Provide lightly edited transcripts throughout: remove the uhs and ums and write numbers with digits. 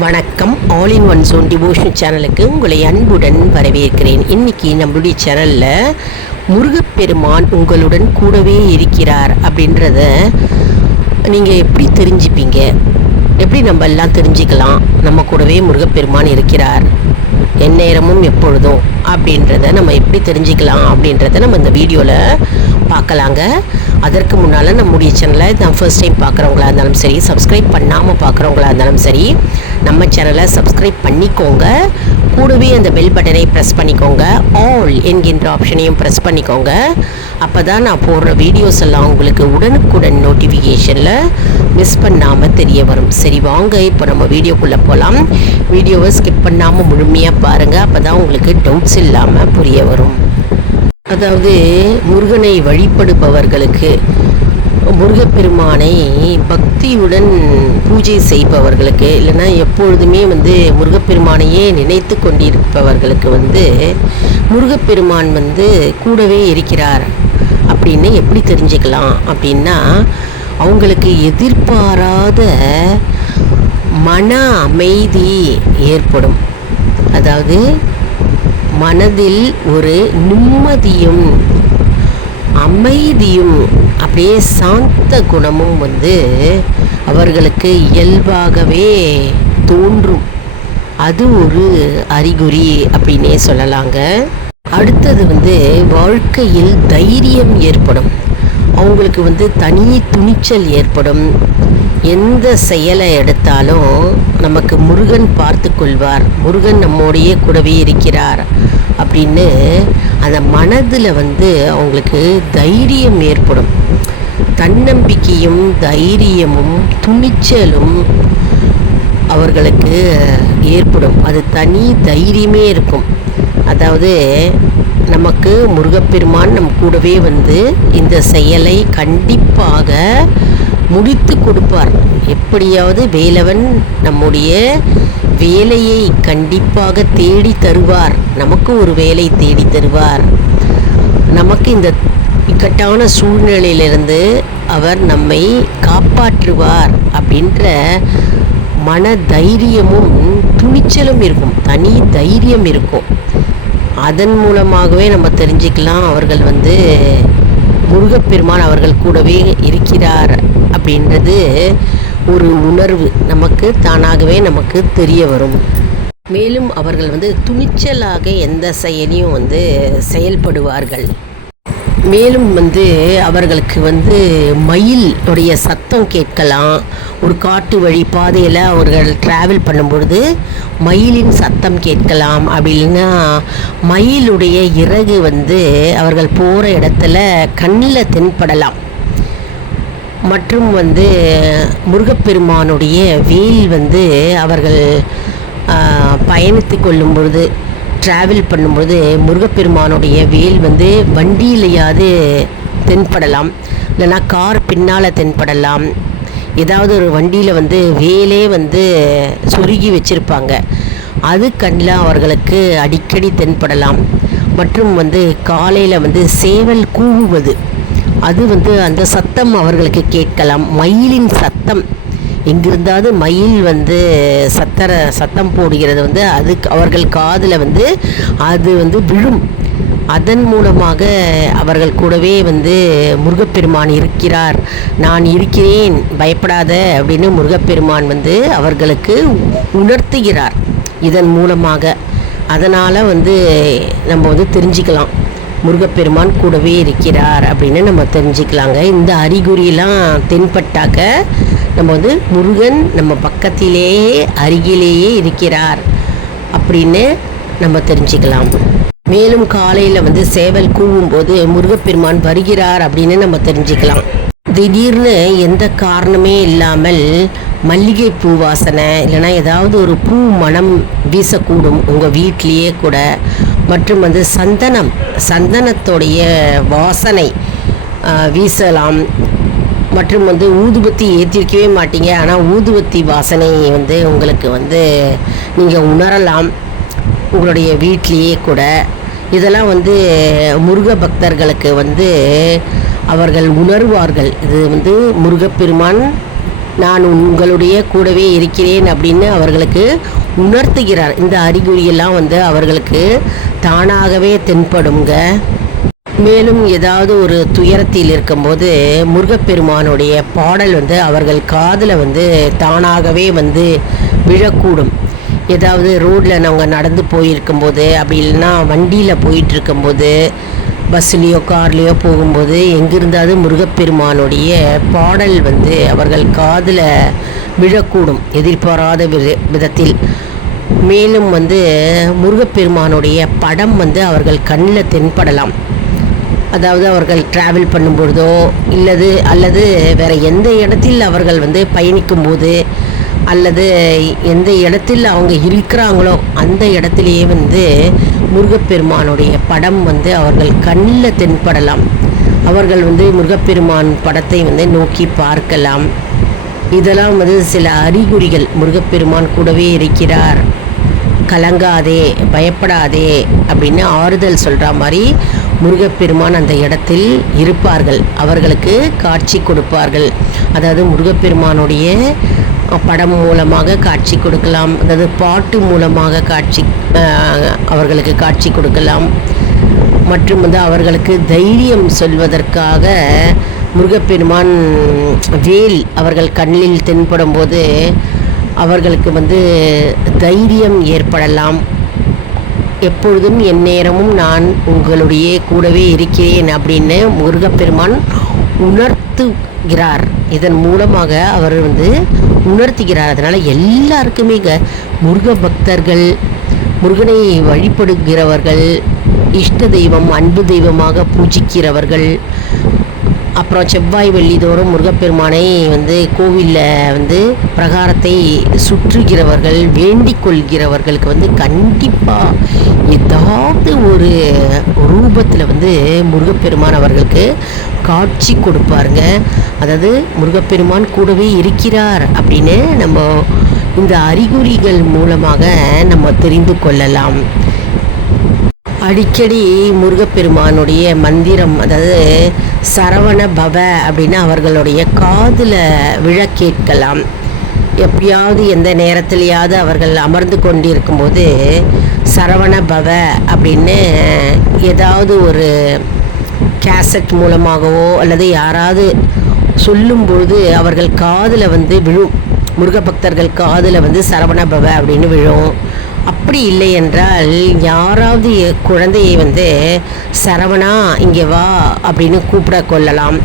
வணக்கம். All in one zone devotion சேனலுக்கு உங்களை அன்புடன் வரவேற்கிறேன். இன்றைக்கி நம்மளுடைய சேனலில் முருகப்பெருமான் உங்களுடன் கூடவே இருக்கிறார் அப்படின்றத நீங்கள் எப்படி தெரிஞ்சுப்பீங்க, எப்படி நம்ம எல்லாம் தெரிஞ்சுக்கலாம் நம்ம கூடவே முருகப்பெருமான் இருக்கிறார் எந்நேரமும் எப்பொழுதும் அப்படின்றத நம்ம எப்படி தெரிஞ்சுக்கலாம் அப்படின்றத நம்ம இந்த வீடியோவில் பார்க்கலாங்க. அதற்கு முன்னால் நம்முடைய சேனலை நான் ஃபர்ஸ்ட் டைம் பார்க்குறவங்களா இருந்தாலும் சரி, சப்ஸ்கிரைப் பண்ணாமல் பார்க்குறவங்களா இருந்தாலும் சரி, நம்ம சேனலை சப்ஸ்கிரைப் பண்ணிக்கோங்க. கூடவே அந்த பெல் பட்டனை ப்ரெஸ் பண்ணிக்கோங்க. ஆல் என்கின்ற ஆப்ஷனையும் ப்ரெஸ் பண்ணிக்கோங்க. அப்போ தான் நான் போடுற வீடியோஸ் எல்லாம் உங்களுக்கு உடனுக்குடன் நோட்டிஃபிகேஷனில் மிஸ் பண்ணாமல் தெரிய வரும். சரி வாங்க, இப்போ நம்ம வீடியோக்குள்ளே போகலாம். வீடியோவை ஸ்கிப் பண்ணாமல் முழுமையாக பாருங்கள். அப்போ தான் உங்களுக்கு டவுட்ஸ் இல்லாமல் புரிய வரும். அதாவது முருகனை வழிபடுபவர்களுக்கு, முருகப்பெருமானை பக்தியுடன் பூஜை செய்பவர்களுக்கு, இல்லைன்னா எப்பொழுதுமே முருகப்பெருமானையே நினைத்து கொண்டிருப்பவர்களுக்கு முருகப்பெருமான் கூடவே இருக்கிறார் அப்படின்னு எப்படி தெரிஞ்சுக்கலாம் அப்படின்னா, அவங்களுக்கு எதிர்பாராத மன அமைதி ஏற்படும். அதாவது மனதில் ஒரு நிம்மதியும் அமைதியும் அப்படியே சாந்த குணமும் அவர்களுக்கு இயல்பாகவே தோன்றும். அது ஒரு அறிகுறி அப்படின்னே சொல்லலாங்க. அடுத்தது வாழ்க்கையில் தைரியம் ஏற்படும். அவங்களுக்கு தனி துணிச்சல் ஏற்படும். எந்த செயலை எடுத்தாலும் நமக்கு முருகன் பார்த்து கொள்வார், முருகன் நம்மோடையே கூடவே இருக்கிறார் அப்படின்னு அந்த மனதில் அவங்களுக்கு தைரியம் ஏற்படும். தன்னம்பிக்கையும் தைரியமும் துணிச்சலும் அவர்களுக்கு ஏற்படும். அது தனி தைரியமே இருக்கும். அதாவது நமக்கு முருகப்பெருமான் நம் கூடவே இந்த செயலை கண்டிப்பாக முடித்து கொடுப்பார். எப்படியாவது வேலவன் நம்முடைய வேலையை கண்டிப்பாக தேடி தருவார். நமக்கு ஒரு வேலை தேடி தருவார். நமக்கு இந்த இக்கட்டான சூழ்நிலையிலிருந்து அவர் நம்மை காப்பாற்றுவார் அப்படின்ற மன தைரியமும் துணிச்சலும் இருக்கும், தனி தைரியம் இருக்கும். அதன் மூலமாகவே நம்ம தெரிஞ்சுக்கலாம் அவர்கள் முருகப்பெருமான் அவர்கள் கூடவே இருக்கிறார் அப்படின்றது ஒரு உணர்வு நமக்கு தானாகவே நமக்கு தெரிய வரும். மேலும் அவர்கள் துணிச்சலாக எந்த செயலையும் செயல்படுவார்கள். மேலும் அவர்களுக்கு மயில் உடைய சத்தம் கேட்கலாம். ஒரு காட்டு வழி பாதையில் அவர்கள் ட்ராவல் பண்ணும்பொழுது மயிலின் சத்தம் கேட்கலாம். அப்படின்னா மயிலுடைய இறகு அவர்கள் போகிற இடத்துல கண்ணில் தென்படலாம். மற்றும் முருகப்பெருமானுடைய வேல் அவர்கள் பயணித்து கொள்ளும் பொழுது, ட்ராவல் பண்ணும்பொழுது முருகப்பெருமானுடைய வேல் வண்டியிலையாவது தென்படலாம், இல்லைன்னா கார் பின்னால் தென்படலாம். ஏதாவது ஒரு வண்டியில் வேலே சொருகி வச்சுருப்பாங்க, அது கண்ணில் அவர்களுக்கு அடிக்கடி தென்படலாம். மற்றும் காலையில் சேவல் கூவுவது, அது அந்த சத்தம் அவர்களுக்கு கேட்கலாம். மயிலின் சத்தம் எங்கிருந்தாவது மயில் சத்தம் போடுகிறது அது அவர்கள் காதில் அது விழும். அதன் மூலமாக அவர்கள் கூடவே முருகப்பெருமான் இருக்கிறார், நான் இருக்கிறேன், பயப்படாத அப்படின்னு முருகப்பெருமான் அவர்களுக்கு உணர்த்துகிறார் இதன் மூலமாக. அதனால் நம்ம தெரிஞ்சுக்கலாம் முருகப்பெருமான் கூடவே இருக்கிறார் அப்படின்னு நம்ம தெரிஞ்சுக்கலாங்க. இந்த அறிகுறியெல்லாம் தென்பட்டாக்க நம்ம முருகன் நம்ம பக்கத்திலேயே அருகிலேயே இருக்கிறார் அப்படின்னு நம்ம தெரிஞ்சுக்கலாம். மேலும் காலையில் சேவல் கூவும்போது முருகப்பெருமான் வருகிறார் அப்படின்னு நம்ம தெரிஞ்சுக்கலாம். திடீர்னு எந்த காரணமே இல்லாமல் மல்லிகை பூ வாசனை, இல்லைனா ஏதாவது ஒரு பூ மனம் வீசக்கூடும் உங்கள் வீட்லேயே கூட. மற்றும் சந்தனத்தோடைய வாசனை வீசலாம். மற்றும் ஊதுபத்தி ஏற்றிருக்கவே மாட்டீங்க, ஆனால் ஊதுபத்தி வாசனை உங்களுக்கு நீங்கள் உணரலாம் உங்களுடைய வீட்லேயே கூட. இதெல்லாம் முருக பக்தர்களுக்கு அவர்கள் உணர்வார்கள். இது முருகப்பெருமான் நான் உங்களுடைய கூடவே இருக்கிறேன் அப்படின்னு அவர்களுக்கு உணர்த்துகிறார். இந்த அறிகுறியெல்லாம் வந்து அவர்களுக்கு தானாகவே தென்படுங்க. மேலும் ஏதாவது ஒரு துயரத்தில் இருக்கும்போது முருகப்பெருமானுடைய பாடல் வந்து அவர்கள் காதில் வந்து தானாகவே வந்து விழக்கூடும். ஏதாவது ரோட்டில் நாங்கள் நடந்து போயிருக்கும்போது, அப்படி இல்லைன்னா வண்டியில் போயிட்டு இருக்கும்போது, பஸ்லேயோ கார்லேயோ போகும்போது எங்கிருந்தாவது முருகப்பெருமானுடைய பாடல் வந்து அவர்கள் காதில் விழக்கூடும் எதிர்பாராத விதத்தில். மேலும் வந்து முருகப்பெருமானுடைய படம் வந்து அவர்கள் கண்ணில் தென்படலாம். அதாவது அவர்கள் ட்ராவல் பண்ணும்பொழுதோ அல்லது வேறு எந்த இடத்தில் அவர்கள் வந்து பயணிக்கும்போது அல்லது எந்த இடத்தில் அவங்க இருக்கிறாங்களோ அந்த இடத்துலையே வந்து முருகப்பெருமானுடைய படம் வந்து அவர்கள் கண்ணில் தென்படலாம். அவர்கள் வந்து முருகப்பெருமான் படத்தை வந்து நோக்கி பார்க்கலாம். இதெல்லாம் வந்து சில அறிகுறிகள். முருகப்பெருமான் கூடவே இருக்கிறார், கலங்காதே, பயப்படாதே அப்படின்னு ஆறுதல் சொல்கிற மாதிரி முருகப்பெருமான் அந்த இடத்தில் இருப்பார்கள். அவர்களுக்கு காட்சி கொடுப்பார்கள். அதாவது முருகப்பெருமானுடைய படம் மூலமாக காட்சி கொடுக்கலாம், அதாவது பாட்டு மூலமாக அவர்களுக்கு காட்சி கொடுக்கலாம். மற்றும் வந்து அவர்களுக்கு தைரியம் சொல்வதற்காக முருகப்பெருமான் வேல் அவர்கள் கண்ணில் தென்படும் போது அவர்களுக்கு வந்து தைரியம் ஏற்படலாம். எப்பொழுதும் எந்நேரமும் நான் உங்களுடைய கூடவே இருக்கிறேன் அப்படின்னு முருகப்பெருமான் உணர்த்துகிறார். இதன் மூலமாக அவர் வந்து உணர்த்துகிறார். அதனால் எல்லாருக்குமே முருக பக்தர்கள், முருகனை வழிபடுகிறவர்கள், இஷ்ட தெய்வம் அன்பு தெய்வமாக பூஜிக்கிறவர்கள், அப்புறம் செவ்வாய் வெள்ளிதோறும் முருகப்பெருமானை வந்து கோவிலில் வந்து பிரகாரத்தை சுற்றுகிறவர்கள், வேண்டிக் கொள்கிறவர்களுக்கு வந்து கண்டிப்பாக ஏதாவது ஒரு ரூபத்தில் வந்து முருகப்பெருமான் அவர்களுக்கு காட்சி கொடுப்பாருங்க. அதாவது முருகப்பெருமான் கூடவே இருக்கிறார் அப்படின்னு நம்ம இந்த அறிகுறிகள் மூலமாக நம்ம தெரிந்து கொள்ளலாம். அடிக்கடி முருகப்பெருமானுடைய மந்திரம், அதாவது சரவண பவ அப்படின்னு அவர்களுடைய காதில் விழ கேட்கலாம். எப்பயாவது எந்த நேரத்திலேயாவது அவர்கள் அமர்ந்து கொண்டிருக்கும்போது சரவண பவ அப்படின்னு ஏதாவது ஒரு கேசட் மூலமாகவோ அல்லது யாராவது சொல்லும்பொழுது அவர்கள் காதில் வந்து விழும். முருகபக்தர்கள் காதில் வந்து சரவண பவ அப்படின்னு விழும். அப்படி இல்லை என்றால் யாராவது குழந்தையை வந்து சரவணா இங்கே வா அப்படின்னு கூப்பிட கொள்ளலாம்.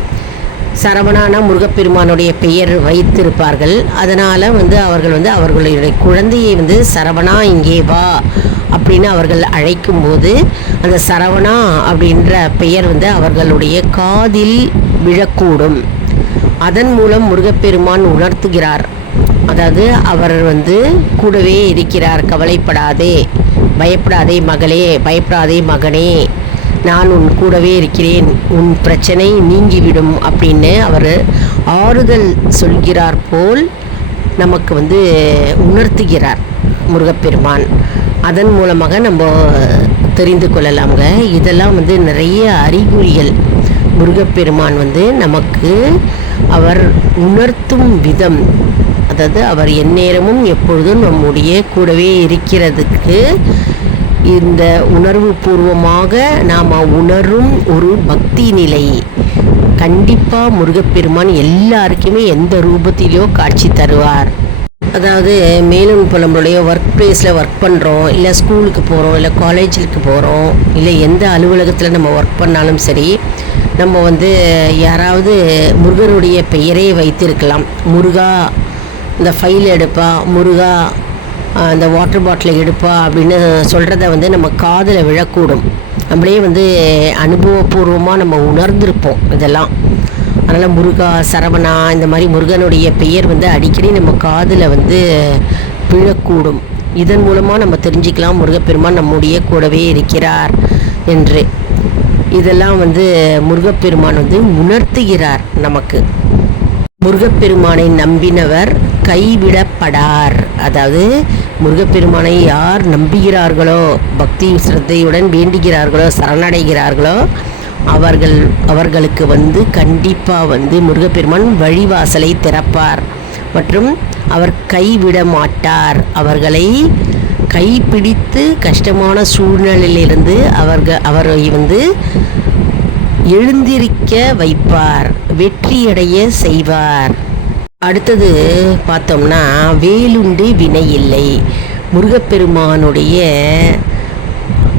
சரவணானா முருகப்பெருமானுடைய பெயர் வைத்திருப்பார்கள். அதனால் வந்து அவர்கள் வந்து அவர்களுடைய குழந்தையை வந்து சரவணா இங்கே வா அப்படின்னு அவர்கள் அழைக்கும்போது அந்த சரவணா அப்படின்ற பெயர் வந்து அவர்களுடைய காதில் விழக்கூடும். அதன் மூலம் முருகப்பெருமான் உணர்த்துகிறார். அதாவது அவர் வந்து கூடவே இருக்கிறார், கவலைப்படாதே, பயப்படாதே மகளே, பயப்படாதே மகனே, நான் உன் கூடவே இருக்கிறேன், உன் பிரச்சனை நீங்கிவிடும் அப்படின்னு அவர் ஆறுதல் சொல்கிறார் போல் நமக்கு வந்து உணர்த்துகிறார் முருகப்பெருமான். அதன் மூலமாக நம்ம தெரிந்து கொள்ளலாங்க. இதெல்லாம் வந்து நிறைய அறிகுறிகள் முருகப்பெருமான் வந்து நமக்கு அவர் உணர்த்தும் விதம். அதாவது அவர் எந்நேரமும் எப்பொழுதும் நம்முடைய கூடவே இருக்கிறதுக்கு இந்த உணர்வு பூர்வமாக நாம் உணரும் ஒரு பக்தி நிலை. கண்டிப்பாக முருகப்பெருமான் எல்லாருக்குமே எந்த ரூபத்திலையோ காட்சி தருவார். அதாவது மேலும் இப்போ நம்மளுடைய ஒர்க் பிளேஸில் ஒர்க் பண்ணுறோம், இல்லை ஸ்கூலுக்கு போகிறோம், இல்லை காலேஜுக்கு போகிறோம், இல்லை எந்த அலுவலகத்தில் நம்ம ஒர்க் பண்ணாலும் சரி, நம்ம வந்து யாராவது முருகனுடைய பெயரே வைத்திருக்கலாம். முருகா இந்த ஃபைல் எடுப்பா, முருகா அந்த வாட்டர் பாட்டிலை எடுப்பா அப்படின்னு சொல்கிறத வந்து நம்ம காதில் விழக்கூடும். நம்மளே வந்து அனுபவபூர்வமாக நம்ம உணர்ந்திருப்போம் இதெல்லாம். அதனால் முருகா, சரவணா இந்த மாதிரி முருகனுடைய பெயர் வந்து அடிக்கடி நம்ம காதில் வந்து விழக்கூடும். இதன் மூலமாக நம்ம தெரிஞ்சுக்கலாம் முருகப்பெருமான் நம்முடைய கூடவே இருக்கிறார் என்று. இதெல்லாம் வந்து முருகப்பெருமான் வந்து உணர்த்துகிறார் நமக்கு. முருகப்பெருமானை நம்பினவர் கைவிடப்படார். அதாவது முருகப்பெருமானை யார் நம்புகிறார்களோ, பக்தி சிரத்தையுடன் வேண்டுகிறார்களோ, சரணடைகிறார்களோ அவர்களுக்கு வந்து கண்டிப்பாக வந்து முருகப்பெருமான் வழிவாசலை திறப்பார். மற்றும் அவர் கைவிட மாட்டார். அவர்களை கைப்பிடித்து கஷ்டமான சூழ்நிலையிலிருந்து அவரை எழுந்திருக்க வைப்பார், வெற்றியடைய செய்வார். அடுத்தது பார்த்தோம்னா வேலுண்டு வினை இல்லை. முருகப்பெருமானுடைய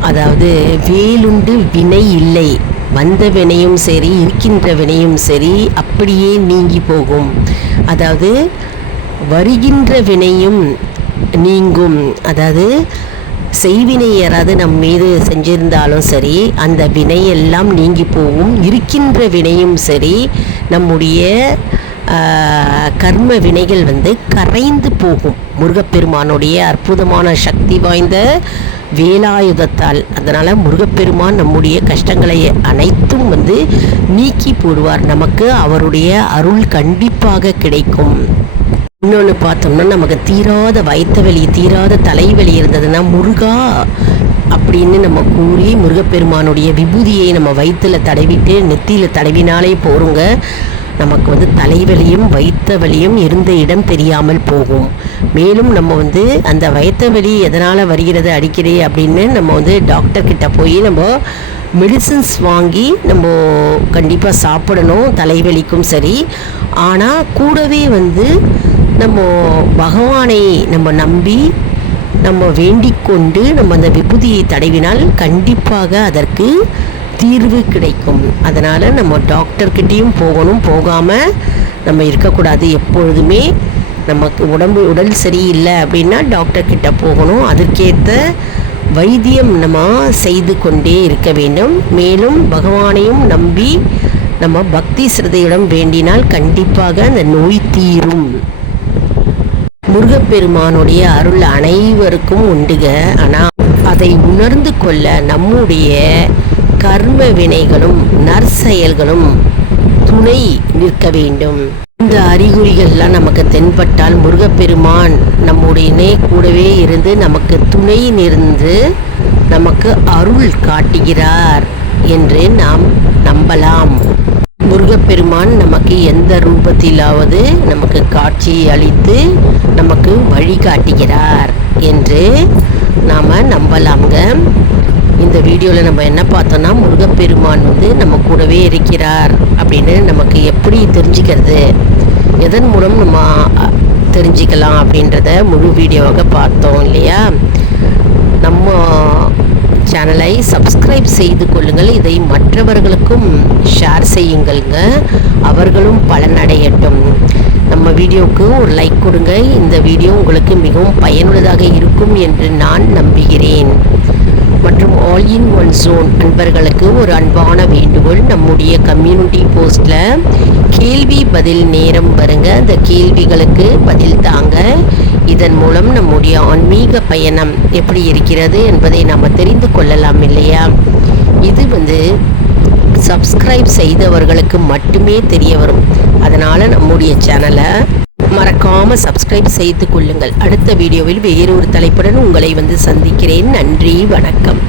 அதாவது வேலுண்டு வினை இல்லை. வந்த வினையும் சரி, இருக்கின்ற வினையும் சரி அப்படியே நீங்கி போகும். அதாவது வருகின்ற வினையும் நீங்கும். அதாவது செய்வினை யாராவது நம் மீது செஞ்சிருந்தாலும் சரி அந்த வினையெல்லாம் நீங்கி போகும். இருக்கின்ற வினையும் சரி, நம்முடைய கர்ம வினைகள் கரைந்து போகும் முருகப்பெருமானுடைய அற்புதமான சக்தி வாய்ந்த வேலாயுதத்தால். அதனால் முருகப்பெருமான் நம்முடைய கஷ்டங்களை அனைத்தும் நீக்கி போடுவார். நமக்கு அவருடைய அருள் கண்டிப்பாக கிடைக்கும். இன்னொன்று பார்த்தோம்னா, நமக்கு தீராத வயிற்று வலி, தீராத தலைவலி இருந்ததுன்னா முருகா அப்படின்னு நம்ம கூறி முருகப்பெருமானுடைய விபூதியை நம்ம வயிற்றில் தடவிட்டு நெத்தியில் தடவினாலே போருங்க, நமக்கு தலைவலியும் வயிற்று வலியும் இருந்த இடம் தெரியாமல் போகும். மேலும் நம்ம அந்த வயிற்று வலி எதனால் வருகிறது அடிக்கடி அப்படின்னு நம்ம டாக்டர்கிட்ட போய் நம்ம மெடிசின்ஸ் வாங்கி நம்ம கண்டிப்பாக சாப்பிடணும் தலைவலிக்கும் சரி. ஆனால் கூடவே நம்ம பகவானை நம்ம நம்பி நம்ம வேண்டிக் கொண்டு நம்ம அந்த விபூதியை தடவினால் கண்டிப்பாக அதற்கு தீர்வு கிடைக்கும். அதனால் நம்ம டாக்டர்கிட்டையும் போகணும், போகாமல் நம்ம இருக்கக்கூடாது. எப்பொழுதுமே நமக்கு உடல் சரியில்லை அப்படின்னா டாக்டர்கிட்ட போகணும். அதற்கேற்ற வைத்தியம் நம்ம செய்து கொண்டே இருக்க வேண்டும். மேலும் பகவானையும் நம்பி நம்ம பக்தி சிரதையுடன் வேண்டினால் கண்டிப்பாக அந்த நோய் தீரும். முருகப்பெருமானுடைய அருள் அனைவருக்கும் உண்டுக. ஆனால் அதை உணர்ந்து கொள்ள நம்முடைய கர்ம வினைகளும் நற்செயல்களும் துணை நிற்க வேண்டும். இந்த அறிகுறிகள்லாம் நமக்கு தென்பட்டால் முருகப்பெருமான் நம்முடைய கூடவே இருந்து நமக்கு துணை நின்று நமக்கு அருள் காட்டுகிறார் என்று நாம் நம்பலாம். முருகப்பெருமான் நமக்கு எந்த ரூபத்திலாவது நமக்கு காட்சி அளித்து நமக்கு வழிகாட்டுகிறார் என்று நாம் நம்பலாங்க. இந்த வீடியோவில் நம்ம என்ன பார்த்தோன்னா, முருகப்பெருமான் நம்ம கூடவே இருக்கிறார் அப்படின்னு நமக்கு எப்படி தெரிஞ்சுக்கிறது, எதன் மூலம் நம்ம தெரிஞ்சுக்கலாம் அப்படின்றத முழு வீடியோவாக பார்த்தோம் இல்லையா. நம்ம சேனலை சப்ஸ்கிரைப் செய்து கொள்ளுங்கள். இதை மற்றவர்களுக்கும் ஷேர் செய்யுங்கள்ங்க, அவர்களும் பலனடையட்டும். நம்ம வீடியோவுக்கு ஒரு லைக் கொடுங்க. இந்த வீடியோ உங்களுக்கு மிகவும் பயனுள்ளதாக இருக்கும் என்று நான் நம்புகிறேன். மற்றும் ஆல் இன் ஒன் ஜோன் நண்பர்களுக்கு ஒரு அன்பான வேண்டுகோள், நம்முடைய கம்யூனிட்டி போஸ்ட்டில் கேள்வி பதில் நேரம் வருங்க. அந்த கேள்விகளுக்கு பதில் தாங்க. இதன் மூலம் நம்முடைய ஆன்மீக பயணம் எப்படி இருக்கிறது என்பதை நாம் தெரிந்து கொள்ளலாம் இல்லையா. இது சப்ஸ்கிரைப் செய்தவர்களுக்கு மட்டுமே தெரிய வரும். அதனால் நம்முடைய சேனலை மறக்காமல் சப்ஸ்கிரைப் செய்து கொள்ளுங்கள். அடுத்த வீடியோவில் வேறொரு தலைப்புடன் உங்களை சந்திக்கிறேன். நன்றி, வணக்கம்.